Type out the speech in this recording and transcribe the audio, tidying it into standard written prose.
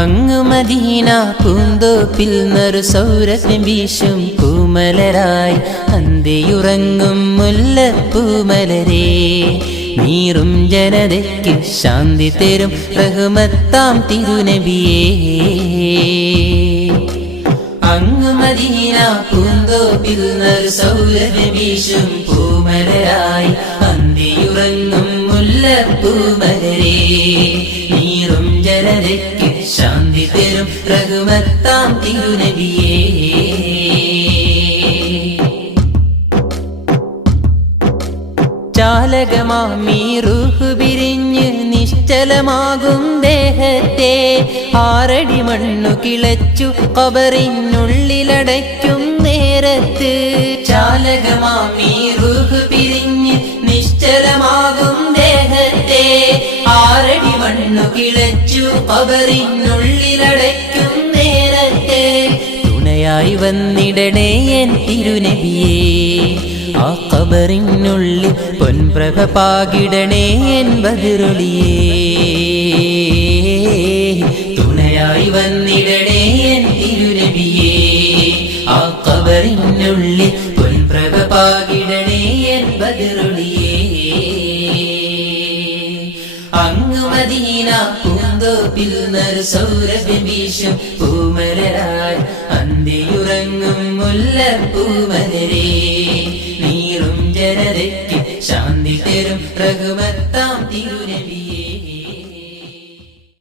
അങ്ങ് മദീന പൂന്തോപ്പിൽ നറു സൗരഭ്യം വീശും പൂമലരായി അന്തിയുറങ്ങും മുല്ലപ്പൂമലരേ, നീറും ജനതയ്ക്ക് ശാന്തി തരും റഹ്മത്താം തിരുനബിയേ. അങ്ങ് മദീന പൂന്തോപ്പിൽ നറു സൗരഭ്യം വീശും പൂമലരായി അന്തിയുറങ്ങും മുല്ലപ്പൂമലരേ, നീറും ജനതയ്ക്ക് ശാന്തി തരും റഹ്മത്താം തിരുനബിയേ. ചാലകമാമീ റൂഹ് പിരിഞ്ഞ് നിശ്ചലമാകും ദേഹത്തെ, ആറടി മണ്ണു കിളച്ചു ഖബറിനുള്ളിലടയ്ക്കും നേരത്ത്. ചാലകമാമീ റൂഹ് പിരിഞ്ഞ് നിശ്ചലമാകും ദേഹത്തെ, ആറടി മണ്ണു കിളച്ചു ഖബറിനുള്ളിലടയ്ക്കും നേരത്തെ, തുണയായി വന്നിടണേ എൻ തിരുനബിയേ. ആ ഖബറിനുള്ളിൽ പൊൻപ്രഭ പാകിടണേ എൻ ബദറൊളിയേ, തുണയായി വന്നിടണേ എൻ തിരുനബിയേ. ആ ഖബറിനുള്ളിൽ പൊൻപ്രഭ പാകിടണേ എൻ ബദറൊളിയേ. അങ്ങ് മദീന പൂന്തോപ്പിൽ നറു സൗരഭ്യം വീശും പൂമലരായി അന്തിയുറങ്ങും മുല്ലപ്പൂമലരേ,